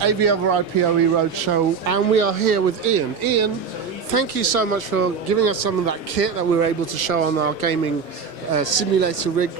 AVoverIPoE Roadshow, and we are here with Ian. Ian, thank you so much for giving us some of that kit that we were able to show on our gaming simulator rig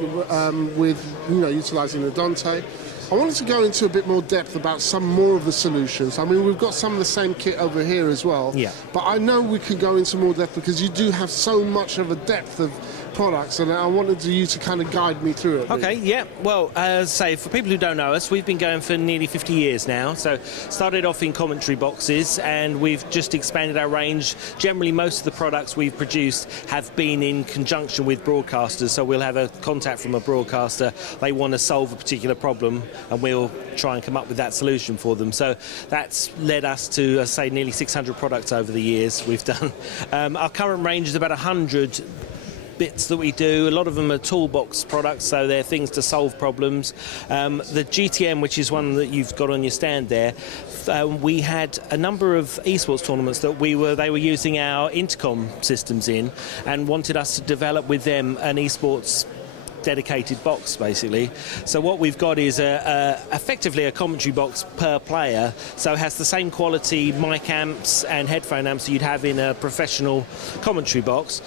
with, utilising the Dante. I wanted to go into a bit more depth about some more of the solutions. I mean, we've got some of the same kit over here as well. Yeah. But I know we could go into more depth because you do have so much of a depth of products, and I wanted you to kind of guide me through it. Okay, yeah. Well, say for people who don't know us, we've been going for nearly 50 years now. So started off in commentary boxes, and we've just expanded our range. Generally, most of the products we've produced have been in conjunction with broadcasters. So we'll have a contact from a broadcaster. They want to solve a particular problem, and we'll try and come up with that solution for them. So that's led us to, say, nearly 600 products over the years we've done. Our current range is about 100 bits that we do. A lot of them are toolbox products, so they're things to solve problems. The GTM, which is one that you've got on your stand there, we had a number of eSports tournaments that they were using our Intercom systems in, and wanted us to develop with them an eSports dedicated box, basically. So what we've got is effectively a commentary box per player, so it has the same quality mic amps and headphone amps you'd have in a professional commentary box,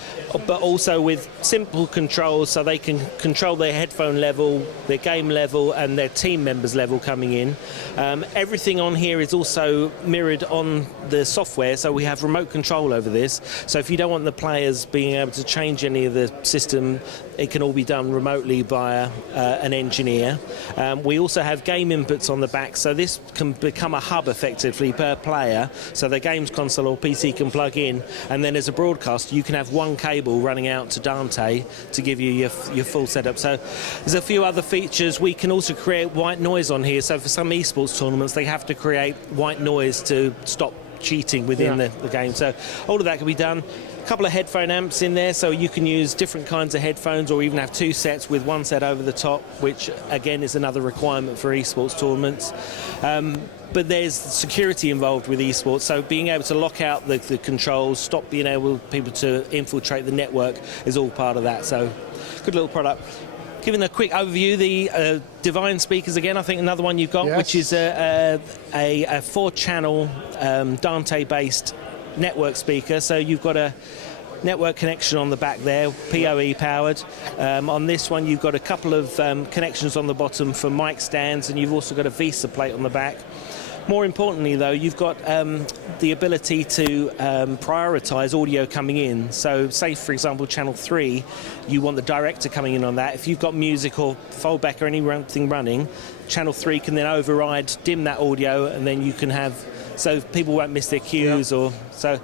but also with simple controls, so they can control their headphone level, their game level, and their team members level coming in. Everything on here is also mirrored on the software, so we have remote control over this. So if you don't want the players being able to change any of the system, it can all be done remotely via an engineer. We also have game inputs on the back, so this can become a hub effectively per player, so the games console or PC can plug in, and then as a broadcaster you can have one cable running out to Dante to give you your full setup. So there's a few other features. We can also create white noise on here, so for some esports tournaments they have to create white noise to stop cheating within the game, so all of that can be done. A couple of headphone amps in there, so you can use different kinds of headphones, or even have two sets with one set over the top, which again is another requirement for esports tournaments. But there's security involved with esports, so being able to lock out the controls, stop being able people to infiltrate the network is all part of that. So good little product. Giving a quick overview, the Divine speakers again, I think another one you've got, which is a 4-channel Dante-based network speaker. So you've got a network connection on the back there, PoE powered. On this one you've got a couple of connections on the bottom for mic stands, and you've also got a VESA plate on the back. More importantly though, you've got the ability to prioritise audio coming in. So say for example channel 3, you want the director coming in on that. If you've got music or foldback or anything running, channel 3 can then override, dim that audio, and then you can have, so people won't miss their cues. Or so.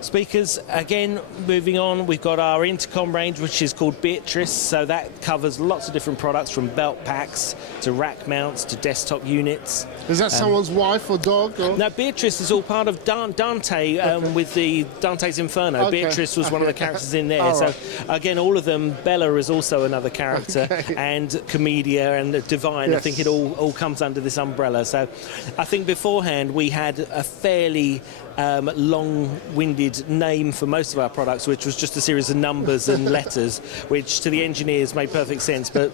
Speakers, again, moving on, we've got our Intercom range, which is called Beatrice, so that covers lots of different products, from belt packs to rack mounts to desktop units. Is that someone's wife or dog? Or? No, Beatrice is all part of Dante with the Dante's Inferno. Okay. Beatrice was one of the characters in there. Right. So again, all of them. Bella is also another character, and Comedia and Divine. I think it all comes under this umbrella. So I think beforehand we had a fairly long-winded name for most of our products, which was just a series of numbers and letters, which to the engineers made perfect sense, but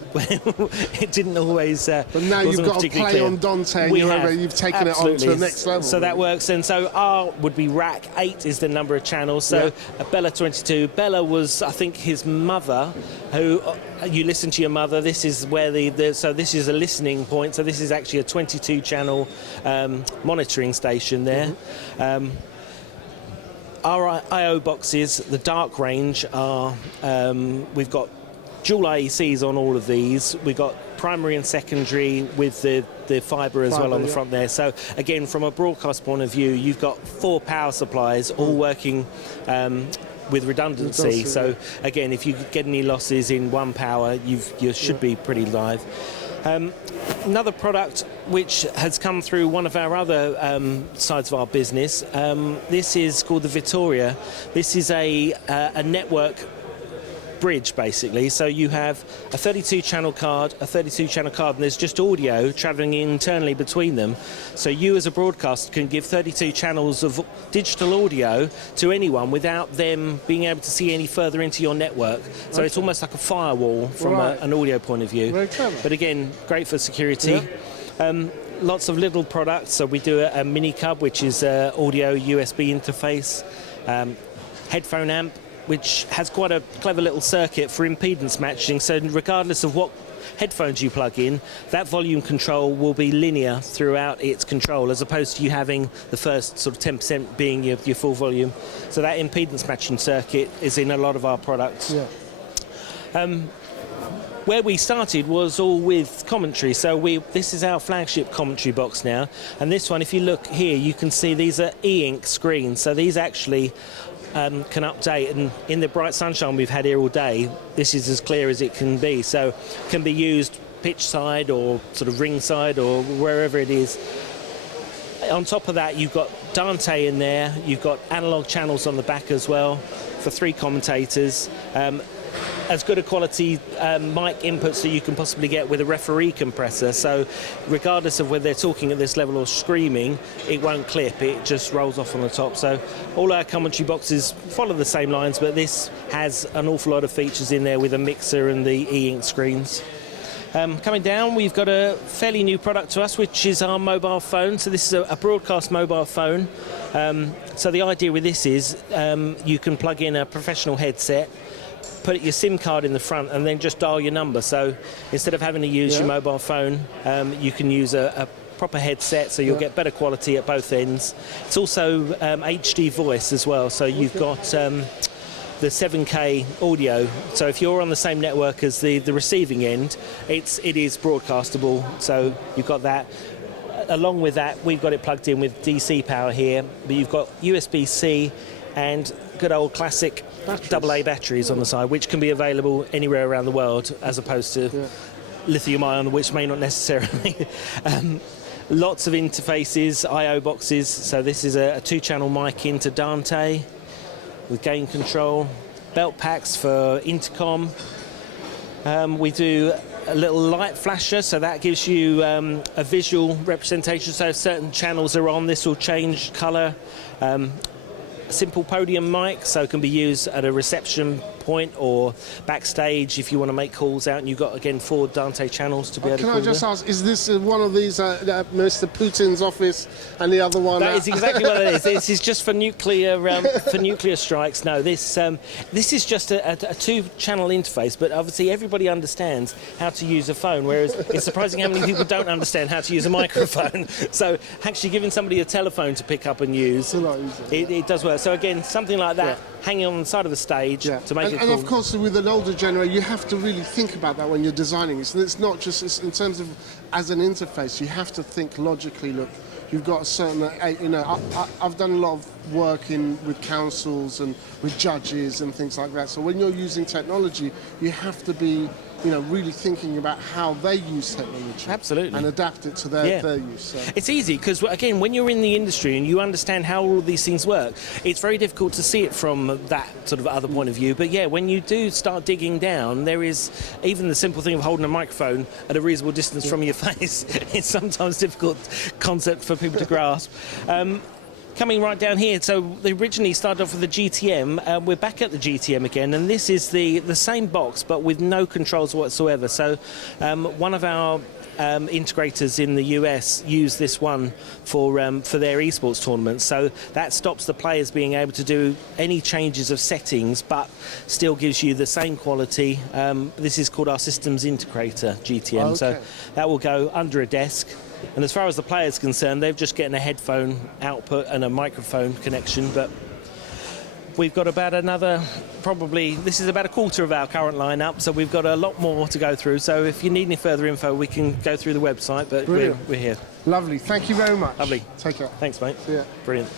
it didn't always. But now you've got to play on Dante, and you've taken it on to the next level. So that works, and so R would be rack 8 is the number of channels. So Bella 22. Bella was, I think, his mother, who you listen to your mother. This is where so this is a listening point. So this is actually a 22-channel monitoring station there. Our I/O boxes, the dark range, are we've got dual AECs on all of these. We've got primary and secondary with the fibre as well on the front there. So again, from a broadcast point of view, you've got 4 power supplies all working with redundancy. So again, if you get any losses in one power, you should be pretty live. Another product which has come through one of our other sides of our business, this is called the Vittoria. This is a network bridge, basically. So you have a 32-channel card, and there's just audio travelling internally between them. So you as a broadcaster can give 32 channels of digital audio to anyone without them being able to see any further into your network. So it's almost like a firewall from an audio point of view. Very clever. But again, great for security. lots of little products. So we do a mini cub, which is audio USB interface, headphone amp, which has quite a clever little circuit for impedance matching. So regardless of what headphones you plug in, that volume control will be linear throughout its control, as opposed to you having the first sort of 10% being your full volume. So that impedance matching circuit is in a lot of our products. Yeah. Where we started was all with commentary. So this is our flagship commentary box now. And this one, if you look here, you can see these are e-ink screens. So these actually can update, and in the bright sunshine we've had here all day, this is as clear as it can be. So can be used pitch side or sort of ring side or wherever it is. On top of that, you've got Dante in there. You've got analog channels on the back as well for 3 commentators. As good a quality mic inputs that you can possibly get with a referee compressor. So regardless of whether they're talking at this level or screaming, it won't clip, it just rolls off on the top. So all our commentary boxes follow the same lines, but this has an awful lot of features in there with a mixer and the e-ink screens. Coming down, we've got a fairly new product to us, which is our mobile phone. So this is a broadcast mobile phone. So the idea with this is you can plug in a professional headset, put your SIM card in the front, and then just dial your number. So instead of having to use your mobile phone, you can use a proper headset, so you'll get better quality at both ends. It's also HD voice as well, so you've got the 7K audio. So if you're on the same network as the receiving end, it is broadcastable, so you've got that. Along with that, we've got it plugged in with DC power here, but you've got USB-C and good old classic AA batteries on the side, which can be available anywhere around the world, as opposed to lithium-ion, which may not necessarily. Lots of interfaces, I/O boxes. So this is a 2-channel mic into Dante with gain control, belt packs for Intercom. We do a little light flasher, so that gives you a visual representation. So if certain channels are on, this will change colour. A simple podium mic, so it can be used at a reception point or backstage if you want to make calls out, and you've got, again, 4 Dante channels to be able to call. Can I just ask, is this one of these Mr. Putin's office, and the other one? That is exactly what it is. This is just for nuclear strikes. No, this is just a 2-channel interface, but obviously everybody understands how to use a phone, whereas it's surprising how many people don't understand how to use a microphone. So actually giving somebody a telephone to pick up and use, it does work. So again, something like that, hanging on the side of the stage to make it cool. And of course, with an older generation, you have to really think about that when you're designing it. So it's not just in terms of as an interface, you have to think logically. Look, you've got a certain, I've done a lot of work with councils and with judges and things like that. So when you're using technology, you have to be, really thinking about how they use technology. Absolutely. And adapt it to their use. So. It's easy because, again, when you're in the industry and you understand how all these things work, it's very difficult to see it from that sort of other point of view. But yeah, when you do start digging down, there is even the simple thing of holding a microphone at a reasonable distance from your face. It's sometimes a difficult concept for people to grasp. Coming right down here, so they originally started off with the GTM. We're back at the GTM again, and this is the same box but with no controls whatsoever. So one of our integrators in the US use this one for their eSports tournaments. So that stops the players being able to do any changes of settings, but still gives you the same quality. This is called our Systems Integrator GTM. Okay. So that will go under a desk. And as far as the player's concerned, they're just getting a headphone output and a microphone connection. But we've got about this is about a quarter of our current lineup, so we've got a lot more to go through. So if you need any further info, we can go through the website, but we're here. Lovely. Thank you very much. Lovely. Take care. Thanks, mate. See ya. Brilliant.